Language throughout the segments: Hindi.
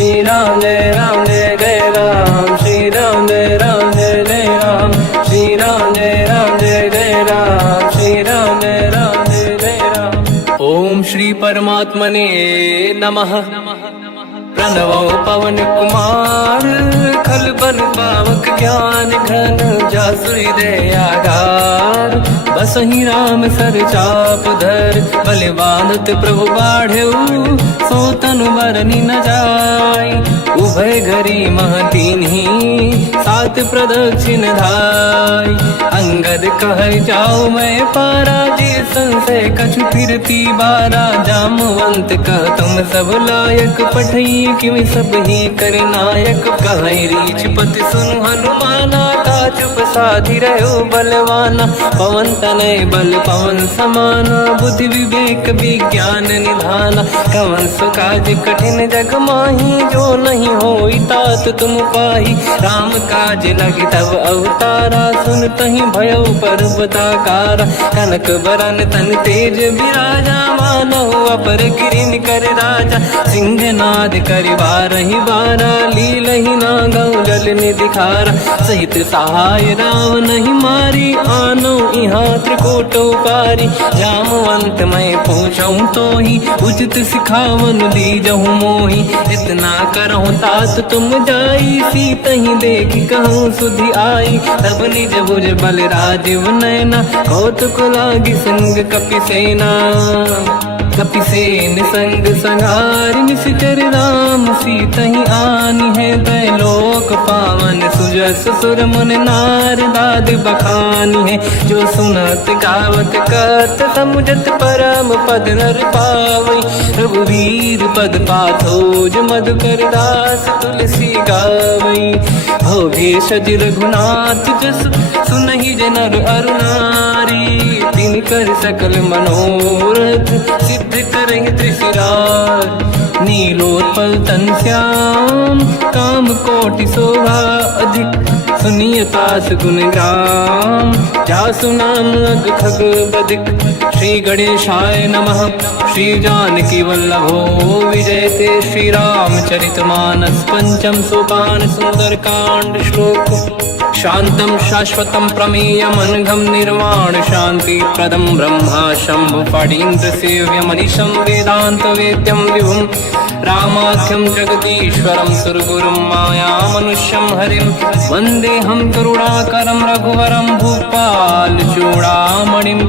श्री राम जय जय राम, श्री राम जय जय राम, श्री राम जय जय राम, श्री राम जय जय राम। ओम श्री परमात्मने नमः। प्रणवो पवन कुमार, खल बन पावक ज्ञान घन, जासुरी दयागार। बसहि राम सर चाप धर, बलवानत प्रभु बाढ़ऊ, सो तनु मरनि न जाय। उभय घरी मह दीन्ही, सात प्रदक्षिण धाय। अंगद कह जाओ मैं पारा, जी संशय कछु फिरती बारा। जामवंत कह तुम सब लायक, पठई किमि सब ही कर नायक। कहीं रीछ पति सुनु हनुमाना, का चुप साधि रहो बलवाना। पवन तनय बल पवन समाना, बुद्धि विवेक विज्ञान निधाना। कवन सो काज कठिन जग माही, जो नहीं होई तात तुम पाही। राम काज लगी तब अवतारा, सुन तहि भयउ पर्वताकारा। कनक बरन तन तेज बिराजा, मानहु अपर गिरिन कर राजा। सिंहनाद करि बारहि बारा, लीलहि नागौ जल निधिखारा। सहित सहाय राम नहीं मारी, आनो इहाँ त्रिकोटौ पारी। जामवंत मैं पूछऊँ तोहि, उचित सिखावन दीजहु मोहि। इतना करहु तात तुम जाई, सीतहि देखि कहूँ सुधि आई। तब निज भुज बल राजीव नैना, कौतुक लागी संग कपिसेना। कपिसेन संग संहारि, निशिचर राम सीतहि आनी है। दैलोक पावन सुजस सुर मुन नार, दाद बखानी है। जो सुनत गावत कहत, समुझत परम पद नर पावई। रघुवीर पद पाथोज, मधुकर दास तुलसी गावई। हो भेषज रघुनाथ जस, सुनहि जनर अरु नारी। तिन कर सकल मनोरथ, सिद्ध करहि त्रिशिरार। नीलोत्पल तन श्याम, काम कोटि शोभा अधिक। सुनिय तास गुण ग्राम, जासु नाम अग खग बदिक। श्री गणेशाय नमः। श्री जानकी वल्लभो विजयते, श्री रामचरित मानस। पंचम सोपान सुंदर कांड श्लोक। शांतं शाश्वतं प्रमेयमनघं, निर्वाण शांति प्रदं ब्रह्मा शंभु। फणीन्द्र सेव्य मनीषं, वेदांत वेद्यं विभुं। रामाख्यं जगदीश्वरं, सुरगुरुं माया मनुष्यं हरिं। वन्देऽहं करुणाकरं रघुवरं, भूपाल चूडामणिं।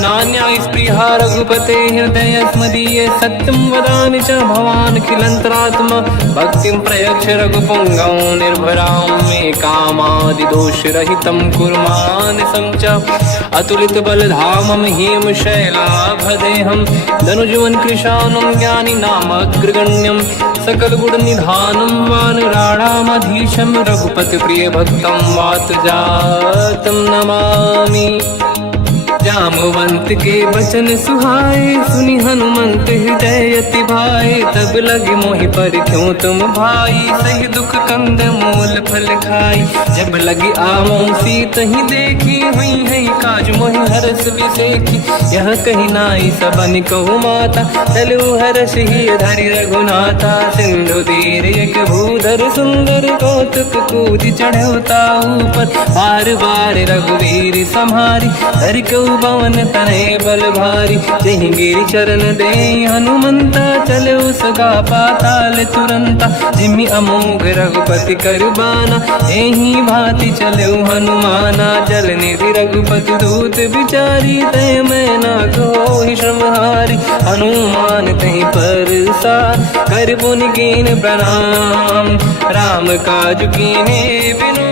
नान्या स्पृहा रघुपते हृदय स्मदीये, सत्यं वदामि च भवानखिलन्तरात्मा। भक्तिं प्रयच्छ रघुपुङ्गं, निर्भरां मे कामादिदोषरहितं कुर्मानसं च। अतुलित बलधामं हेमशैलाभदेहं, धनुजवन कृशानं ज्ञानी नामग्रगण्यं। सकल गुण निधानं वानराणामधीशं, रघुपति प्रिय भक्तं वात जातं नमामि। जामवंत के बचन सुहाए, सुनि हनुमंत हृदय अति भाए। तब लगे मोहि पर क्यों तुम भाई, सही दुख कंद मूल फल खाई। जब लगी आवों सीतहि देखी, हुई है काज मोहि हरस बिसेखी। यह कही नाई सबन कहु माता, चलु हरष ही धरि रघुनाथा। सिंधु तीर एक भूधर सुंदर, कौतुक कूदि चढ़ौता ऊपर। बार बार रघुवीर सम्हारी, धरि कऊ पवन तनय बल भारी। जहि गिरि चरण दे हनुमंता, चले सगा पाताल तुरंता। जिमि अमोघ रघुपति कर बाना, एहि भांति चले हनुमाना। जल निधि रघुपति दूत बिचारी, तय मैं ना कोहि श्रमहारी। हनुमान तहि परसा, कर पुनि कीन प्रणाम। राम काज कीन्हे बिनु,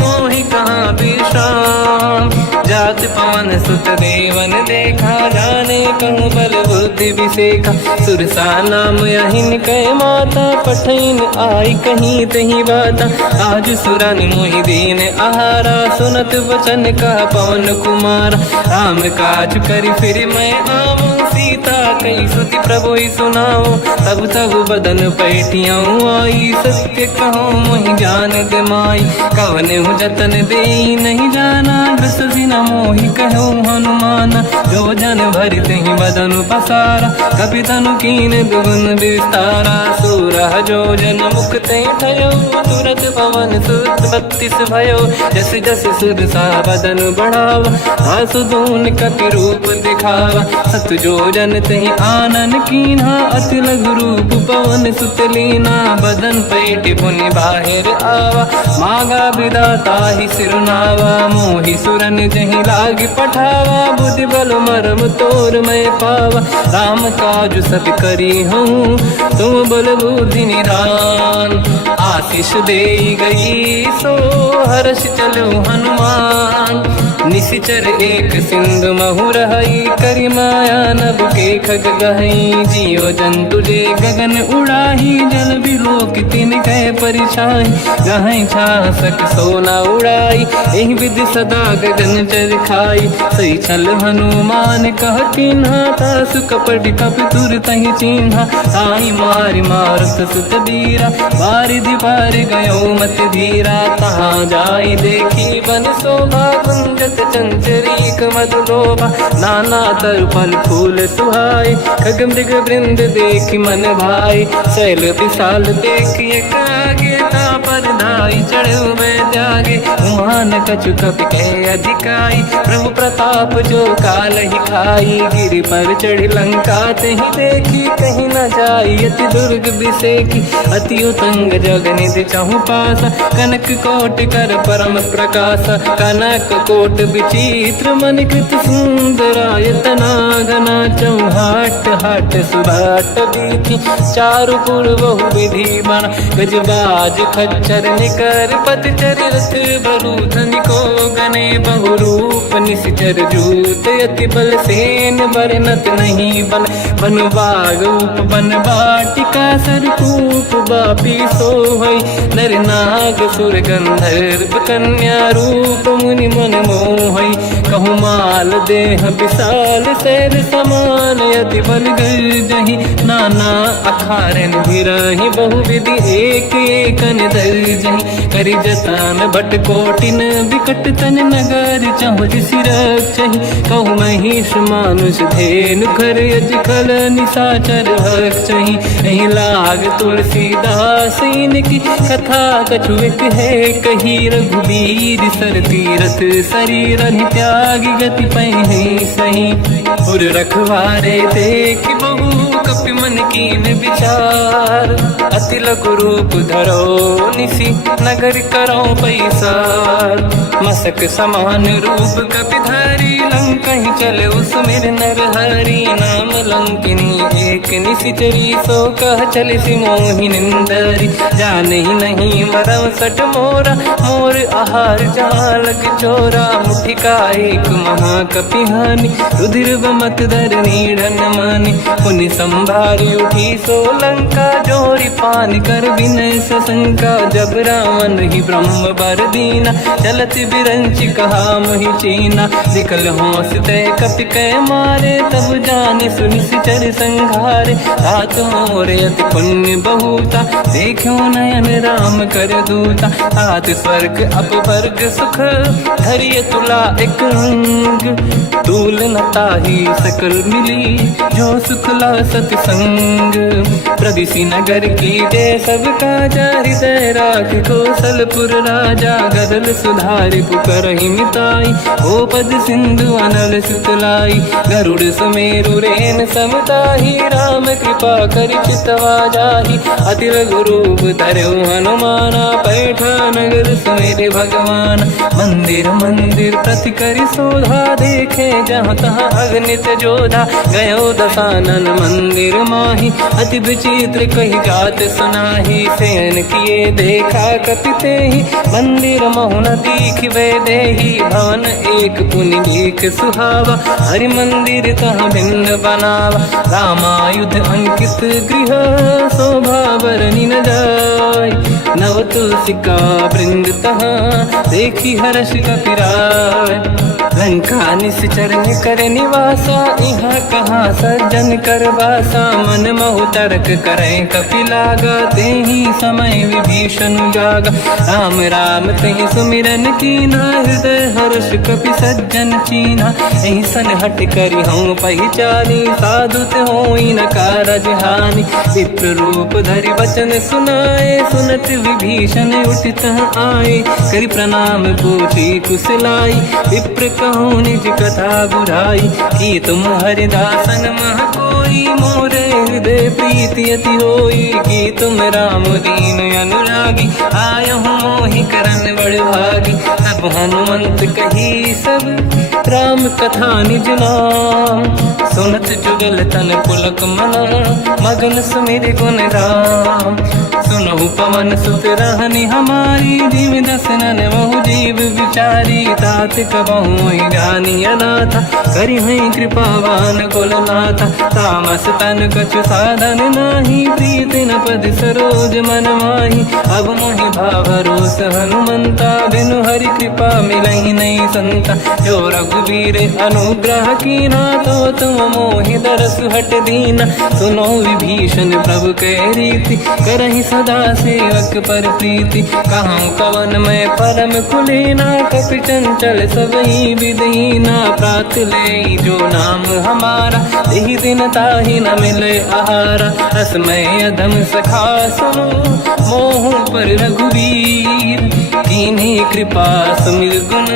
मोहि कहाँ विश्राम। जात पवन सुत देवन देखा, जाने कहूँ बल बुद्धि विसेखा। सुरसा नाम अहिन कै माता, पठैन आई कहीं तही बाता। आज सुरन मोहि दीन आहारा, सुनत वचन का पवन कुमारा। राम काज करि फिर मैं आवूं, सीता कई सुति प्रभु सुनाओ। तब तब बदन पैठियाँ आई, सत्य कहो मोहि जान गमाई। कवन जतन दे नहीं जाना, दस दिन मोहि कहो हनुमान। जो जन भरि तेहि बदन पसारा, कपि तनु कीन दुगुन विस्तारा। सूरह जो जन मुख ते भयो, तुरत पवन सुत 32 भयो। जस जस सुरसा बदन बढ़ावा, आसु दून कपि रूप दिखावा। सत जो जन तेहि आनन कीन्हा, अति लघु रूप पवन सुत लीना। बदन पेट पुनि बाहिर आवा, मागा विधाता ही सिरुनावा। मोहि सुरन जहि लाग पठावा, बुद्धि बल मरम तोर मैं पावा। राम काज सब करी हूँ, तुम बल बुद्धि निधान। आशीष दे गई सो हर्ष चलो हनुमान। निशिचर एक सिंधु महु रहई, करि माया नभ के खग गहई। जीव जंतु जे गगन उड़ाही, जल बिलोक तिन कह परिछाई। गहई छासक सोना उड़ाई, एहि विधि सदा गगन चर खाई। सही छल हनुमान कह किन्हा, तासु कपट कपि तुर तहि चिन्हा। ताई मारि मारुत सुत बीरा, बारिधि पार गयो मत धीरा। तहाँ जाई देखी बन शोभा, कुंजत चंचरीक मधुलोभा। नाना तरु फल फूल सुहाई, खग मृग वृंद देखि मन भाई। शैल विशाल देखि एक आगे, पर धाई चढ़ो मैं त्यागे। उमान कछु कपि कह अधिकाई, प्रभु प्रताप जो काल ही खाई। गिरि पर चढ़ी लंका तेहि देखी, कहीं न जाई अति दुर्ग बिसेकी। अति उतंग जग निधि चहु पासा, कनक कोट कर परम प्रकाश। कनक कोट विचित्र मन कृत सुंदरायतना। घना चौहाट हाट सुभाट बीथी, चारु पुर बहु विधि बना। गजबाज खच्चर निकर पतचर, रथ बरु धनिको गने बहु रूप। निशिचर जूत अति बल सेन, बरनत नहीं बन। बन बाग उप बन बाटिका, सरकूप बापी सोहई। नर नाग सुर गंधर्व कन्या, रूप मुनि मन मोहई। कहु माल देह विशाल, शैर समान अति बल गर्जहि। नाना अखारन भिरहि, बहु विधि एक एकन दर्जहि। करि जतन भट कोटिन, विकट तन नगर चहु सिरक्षहि। कहु महिष मानुष धेनु, खर यज खल निशाचर भक्षहि। एहि लाग तुलसीदास इनकी, कथा कछु एक है कही। रघुबीर सर तीरथ शरीर, त्यागी गति पहि सही। उर रखवारे देख बहु, कपि मन कीन विचार। अति लघु रूप धरो निसी, नगर करो पैसार। मसक समान रूप कपि धरी, लंकहि चले उसमेर नर हरि। नाम लंकिनी एक निशिचरी, सो कह चले सि मोहि निंदरी। जानहि नहीं मरम सट मोरा, मोर आहार जालक चोरा। मुठिका एक महाकपि हानि, रुधिर बमत धरनी ढन मानि। पुनि संभारी उठी सो लंका, जोरी पान कर विनय सशंका। जब रावण ही ब्रह्म बर दीना, चलत बिरंच कहा मोहि चीना। निकल होश तय कपि कै मारे, तब जाने सुनि सिचर संघारे। तात मोर अति पुण्य बहुता, देखो नयन राम कर दूता। तात स्वर्ग अपवर्ग सुख, धरिय तुला एक अंग। तूल न ताहि सकल मिली, जो सुखला सतसंग। प्रदिशि नगर की जय सब काजा, हृदय राख कौशलपुर राजा। गदल सुधारि पुकारहि मिताई, ओ पद सिंधु अनल सुतलाई। गरुड़ सुमेरु रेन समताहि, राम कृपा कर चितवा जाहि। अति लघु रूप धरौ हनुमाना, पैठा नगर सुमेरे भगवान। मंदिर मंदिर प्रति करि शोधा, देखे जहाँ तहाँ अगणित जोधा। गयो दशानन मंदिर माहि, अति विचित्र कही जात सुनाहि। शयन किए देखा कपि तेहि, मंदिर महु न दीखिबे देहि। भवन एक पुनि एक सुहावा, हरि मंदिर तहाँ भिन्न बनावा। रामायुध अंकित गृह, शोभा बरनि न जाय। नव तुलसिका वृंद तहाँ, देखी हर्ष कपि राय। लंका निश्चर कर निवासा, यहाँ कहाँ सज्जन कर वासा। मन महु तर्क करें कपिलागा, ते ही समय विभीषण जागा। राम राम तेहि सुमिरन कीना, हृदय हर्ष कपि सज्जन चीन्हा। ऐसन हट करि हूँ पहिचानी, साधु ते होई न कारज हानि। विप्र रूप धरि वचन सुनाए, सुनत विभीषण उठितः आए। करि प्रणाम पूछी कुशलाई, विप्र कहूँ निज कथा बुझाई। कि तुम हरिदासन मह कोई, मोरे हृदय प्रीति अति होई। कि तुम राम दीन अनुरागी, आयहु मोहि करन बड़ भागी। तब हनुमंत कही सब राम कथा निज नाम, सुनत जुगल तन पुलक मना, मगन सुमिर गुण राम। सुनहु पवन सुत रहनि हमारी, जीव दसनन महु जीव विचारी। तात कबहु जानी अनाथा, करिहै कृपावान कुलनाथा। तामस तन कछु साधन नाही, प्रीत न पद सरोज मन माही। अब मोहि भावरोस हनुमंता, बिनु हरि कृपा मिलहि नहीं संता। जो रघुवीर अनुग्रह कीना, तो तुम मोहि दरस हट दीना। सुनो विभीषण प्रभु के रीति, करहि सदा सेवक पर प्रीति। कहूँ कवन मैं परम कुलीना, कपि चंचल सबहि विदहीना। प्रात ले जो नाम हमारा, देहि दिन ताहि न मिले आहारा। रसमय अधम सखा सुनो, मोह पर रघुवीर। कीन्ही कृपा सुमिर गुण,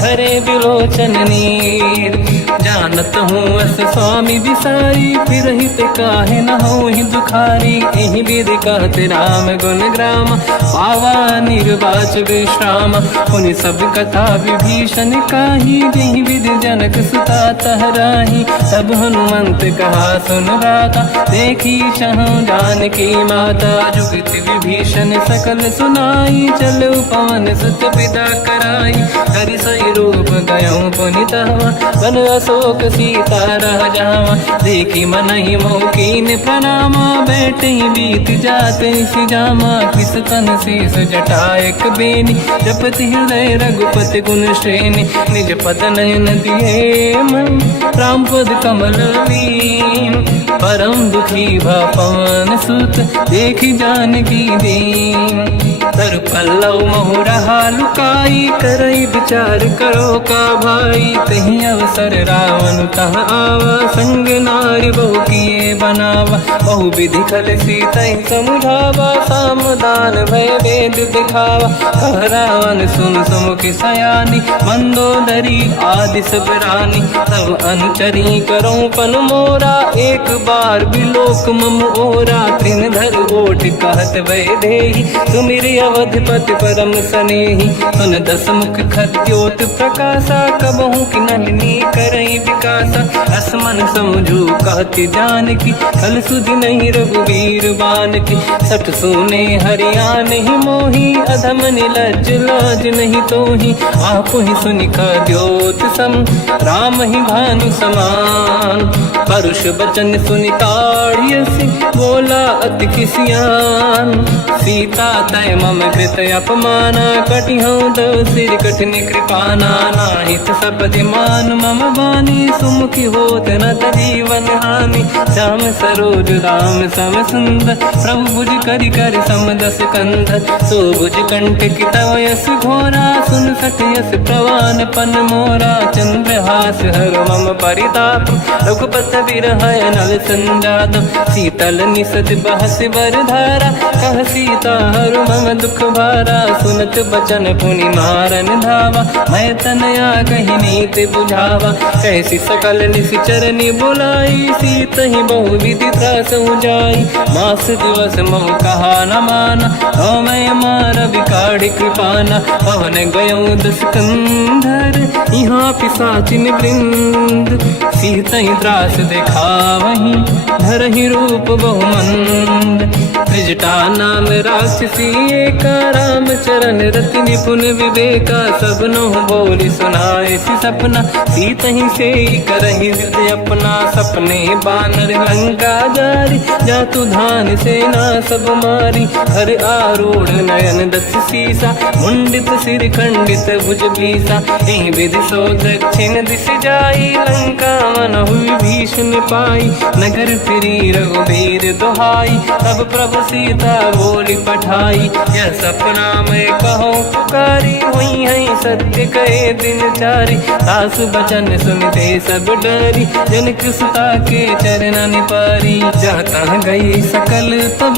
हरे बिलोचन नीर। जानत हूँ अस स्वामी विसारी, फिरहित काहे न होहि दुखारी। एहि विधि कहते राम गुण ग्राम, पावा निर्वाच विश्राम। पुनि सब कथा विभीषण काही, जेहि विधि जनक सुता तहराही। तब हनुमंत कहा सुन राता, देखी चहु जानकी माता। जुगति विभीषण सकल सुनाई, चलो पवन सुत विदा कराई। हरि सही रूप गयऊँ पुनितवा, बन अशोक सीता रह जावा। देखी मनहि मोह कीन प्रणामा, बैठे ही बीत जाते सिजामा। किस तन शीस जटायक बेनी, जपति हृदय रघुपति गुण श्रेणी। निज पद नयन दिए मन, राम पद कमल लीन। परम दुखी भा पवन सुत, देखी जानकी दीन। तर पल्लव महु रहा लुकाई, करई विचार करो का भाई। तहि अवसर रावण तह आवा, संग नारी बहु किए बनावा। बहु विधि खल सीतहि समुझावा, सामदान भय वेद दिखावा। कह रावण सुन सुमुखि सयानी, मंदोदरी आदि सब रानी। सब अनुचरी करो पन मोरा, एक बार बिलोक मम ओरा। तृणधर ओठ कहत भय देहि, सुमिर अवधपति परम सनेहि। सुन दस मुख खद्योत प्रकाशा, कबहु कि नलिनी करई विकासा। असमन समझू कहति जानकी, खल सुधि नहीं रघुवीर बानकी। सठ सुने हरियाण ही मोही, अधम निलज्ज लाज नहीं तोही। आपु ही सुनि खद्योत सम, राम ही भानु समान। परुष बचन सुनि ताड़ियसि, बोला अति किसियान। सीता तय मम कृत अपमाना, कटिहऊँ दो सिर कठिन कृपाना। नाहित सपदि मान मम बानी, सुमुखी होत न जीवन हानि। श्याम सरोज राम सम सुंदर, प्रभु भुज करि कर समदस कंधर। सो भुज कंठ की तव यस घोरा, सुन सठ यस प्रवान पन मोरा। चंद्रहास हर मम परिताप, रघुपति बिरह नल संजात। शीतल निसत बहस बर धारा, कह सीता हर मम दुख भारा। सुनत बचन पुनि मारन धावा, मैं तनया कही नीति बुझावा। कैसी सकल निश्चरनि बुलाई, सीतहि बहु विधि त्रास जाई। मास दिवस मोह कहा न माना, तो मैं मार बिकाढ़ कृपाना। पवन गयऊँ दस कंधर, यहाँ पिशाचिन वृंद। सीतहि त्रास दिखावहीं, धरहि रूप बहुमंद। त्रिजटा नाम राक्षसी एका, राम चरण रति निपुण विवेका। सब नो बोली सुनाए सी सपना, सीत ही से करहि हृदय अपना। सपने बानर लंका जारी, जातु धान सेना सब मारी। हर आरूढ़ नयन दस सीसा, मुंडित सिर खंडित भुज बीसा। एहि विधि सो दक्षिण दिश जाई, लंका मनहु विभीषण पाई। नगर फिरी रघुबीर दुहाई, तब प्रभु सीता बोली पठाई। यह सपना मैं कहूँ पुकारी, हुई है सत्य कहे दिन चारी। सास बचन सुनते सब डरी, जनक सुता के चरण पारी। जहाँ तहाँ गई सकल तब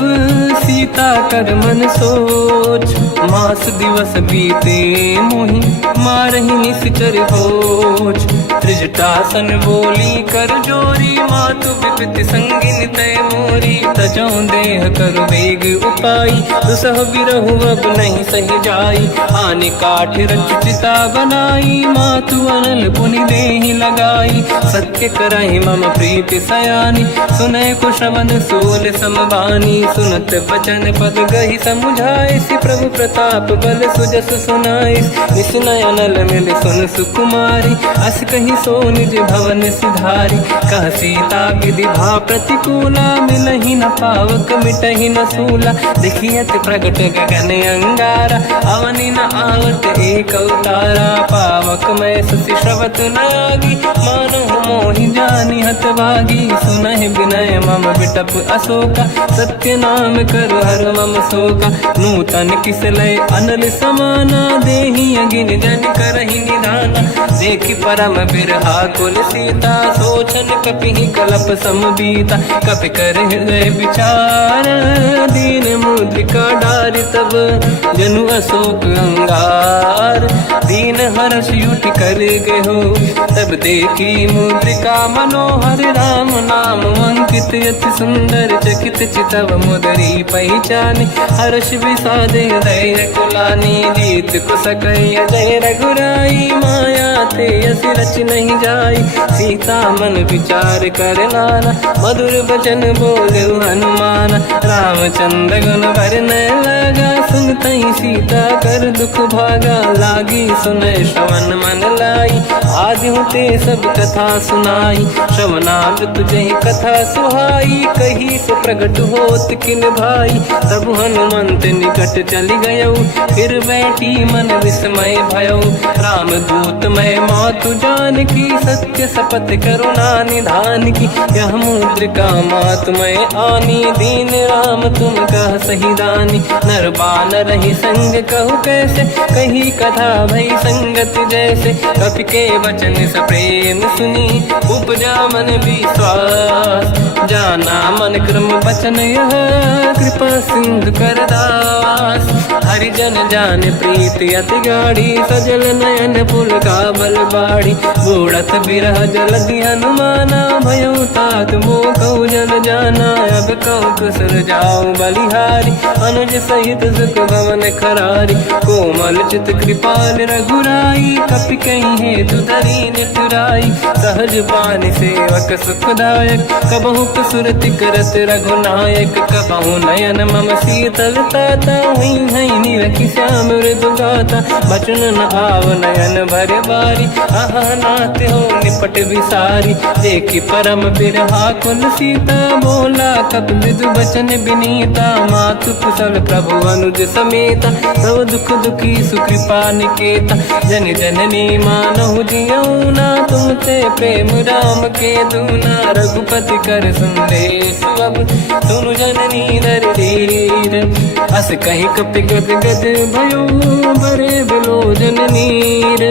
सीता कर मन सोच। मास दिवस बीते मोहि मारहि निश्चर होच। त्रिजटासन बोली कर जोरी, मातु विपति संगिन तय मोरी। तजौ देह कर वेग उपाई, दुसह बिरहु अब नहीं सही जाई। आने काठ रचिता बनाई, मातु अनल पुनि देहि लगाई। सत्य करहि मम प्रीति सयानी, सुनय कुशवन सूल समबानी। सुनत बचन पद गहि समुझाए, सि प्रभु प्रताप बल सुजस सुनाई। निसनय अनल मिल सुन सुकुमारी, अस कहि सो निज भवन सिधारी। कह सीता विधि भा प्रतिकूला, मिलहि न पावक मिटहि न सूला। देखियत प्रगट गगन अंगारा, अवनि न आवत एक अवतारा। पावक मैं ससि श्रवत न आगी, मानहु मोहि जानि हतभागी। सुनहि विनय मम बिटप अशोका, सत्य नाम कर हर मम शोका। नूतन किसलय अनल समाना, देहि अगिन जन करहि निधाना। देखि परम बिरहा कुल सीता, सोचन कपिहि कलप समबीता। कपि कर हृदय विचार, दीन मुद्रिका डारि तब जनु अशोक अंगार। दीन हर्ष युट कर गेहो, तब देखी मुद्रिका मनोहर। राम नाम अंकित अति सुंदर, चकित चितव मुदरी पहचानी। हर्ष विषादे हृदय कुलानी, जीत कुसकय जय रघुराई। माया ते अस रच नहीं जाई, सीता मन विचार कर नाना। मधुर बचन बोले हनुमान, रामचंद्र गुण वर्णय लगा। सुनतहि सीता कर दुख भागा, लागी सुनय श्रवण मन लाई। आदि होते सब कथा सुनाई, श्रवणाग तुझे कथा सुहाई। कही से प्रगट होत किन भाई, तब हनुमंत निकट चली गयो। फिर बैठी मन विस्मय भयो, राम दूत मैं मातु जानकी। सत्य शपथ करुणा निधान की, यह मुद्रिका मातु मैं आनी। दीन राम तुम कह सही दानी, नर बानर ही संग कहु कैसे। कही कथा भई संगत जैसे, कपि के वचन सप्रेम सुनी। उपजा मन विश्वास, जाना मन क्रम वचन यह। कृपा सिंधु कर दास, हरिजन जान प्रीति अति गाढ़ी। सजल नयन पुल का बल बाढ़ी, बूढ़त बिरह जलधि हनुमाना। भयो तात मोह कहु जल जाना, अब कहु कुशल जाऊं बलिहारी। अनुज सहित सुख भवन खरारी, कोमल चित कृपाल रघुराई। कपि कहीं हेतु धरी निठुराई, सहज पानि सेवक सुखदायक। कबहु कसुरति करत रघुनायक, कबहु नयन मम शीतलताता। हुई है नीरखि श्याम मृदु गाता, बचन न आव नयन भर बारी। आहा नाथ हो निपट विसारी, देखि परम बिरहा कुल सीता। बोला कपि मृदु बचन विनीता, मातु कुशल प्रभु अनुज समेता। सब दुख दुखी सुकृपा निकेता, जन जननी मानहु जियौना। तुम ते प्रेम राम के दूना, रघुपति कर संदेश अब सुनु जननी नर धीर। अस कहि कपि गद गद भयो, बरे बिलोचन नीर।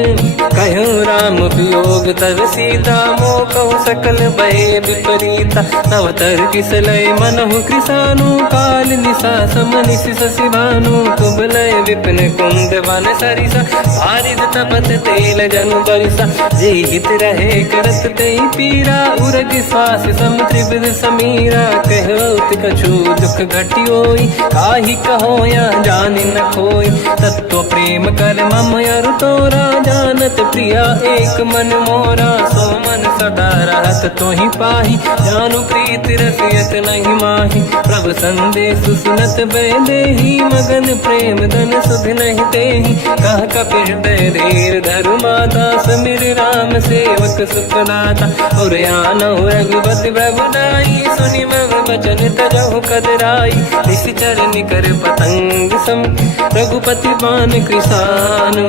कहो राम वियोग तब सीता, मोह कहु सकल भय विपरीता। तव तर किसलय मनहु कृसानु, काल निशा समनिश शशि भानु। कुबलय विपिन कुंद वन सरिसा, बारिद तपत तेल जनु बरिसा। जे हित रहे करत ते पीरा, उरग श्वास सम त्रिभुवन शब्द समीरा कहत कछु दुख घटियोई, काही कहो या जानि न खोई। तत्व प्रेम कर मम अरु तोरा, जानत प्रिया एक मन मोरा। सो मन सदा रहत तोहि पाही, जानु प्रीत रसियत नहीं माही। प्रभु संदेश सुनत बैदेही, मगन प्रेम धन सुध नहीं तेहि। कह कपि हृदय धीर धरु माता, समिर राम सेवक सुखदाता। और आनौ रघुपति प्रभु दाई, सुनि मम बचन तजहु कदराई। निश्चर निकर पतंग सम, रघुपति बान कृसानु।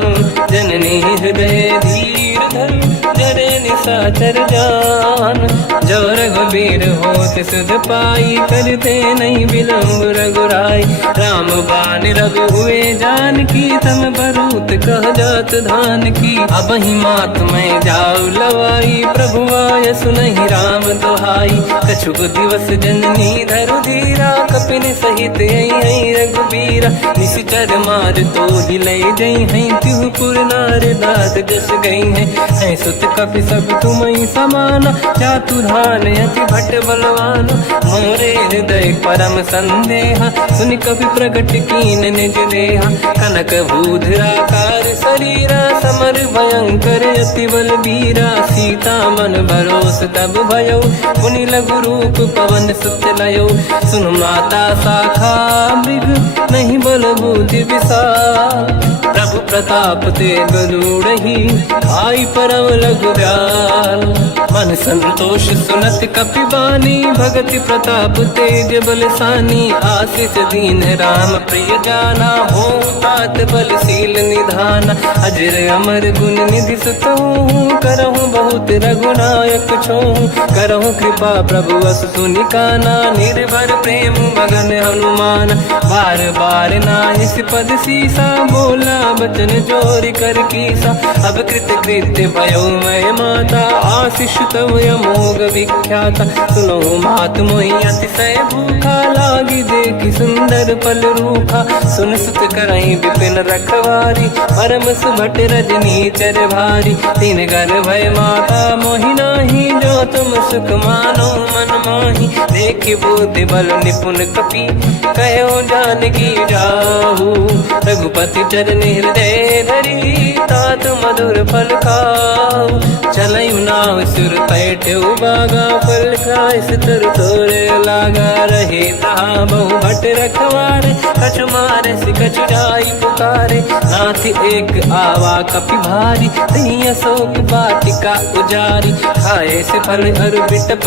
जननी हृदय धीर धरु, जरे निशाचर जान। जो रघुबीर होत सुध पाई, करते नहीं विलम्ब रघुराई। राम बान रघु हुए जानकी, तम बरूत कह जात धान की। अब ही मात मैं जाऊ लवाई, प्रभु आय सुनहि राम दोहाई। कछुक दिवस जननी धरु धीरा, कपिन सहित आई रघुबीरा। निश्चर मार तो ही ले जई हैं, तिहु पुर नार दास जस गई हैं। सुत कपि सब तुमहि समाना, चातुर्धान अति भट बलवान। मोरे हृदय परम संदेहा, सुनि कपि प्रगट कीन निज देहा। कनक भूधराकार शरीरा, समर भयंकर अति बलबीरा। सीता मन भरोस तब भयो, पुनि लघु रूप पवन सुत लयो। सुन माता शाखा मृग, नहीं बल बुद्धि विशाल। प्रभु प्रताप तेज गरुड़हि, आई परम लघुदयाल। मन संतोष सुनत कपि बानी, भगति प्रताप तेज बलसानी। आशीष दीन राम प्रिय जाना, हो तात बलशील निधाना। अजर अमर गुण निधि सुतहु, करहु बहुत रघुनायक छोहु। करहु कृपा प्रभु अस सुनि काना, निर्भर प्रेम मगन हनुमान। बार बार नाहिस पद सीसा, बोला बचन जोरि कर कीसा। अब कृत कृत्य भयो मैं माता, आशीष तव अमोघ विख्याता। सुनो मात मोहि अतिशय भूखा, लागी देखि सुंदर फल रूखा। सुन सुत करहि विपिन रखवारी, परम सुभट रजनी चर भारी। तीन घर भय माता मोहि नाही, जो तुम सुख मानो मन माही। देखि बुद्धि बल निपुण कपि, कहो जानकी जाहू। रघुपति चरण हृदय धरी, तात मधुर फल खाऊ। चलऊ नाव सुर पैठ्यौ बागा, फल खाय सितर तोरे लागा। रहे तहाँ बहु भट रखवारे, कछु मारे सि कछु जाई पुकारे। नाथ एक आवा कपि भारी, तही अशोक वाटिका उजारी। खाए से फल अरु बिटप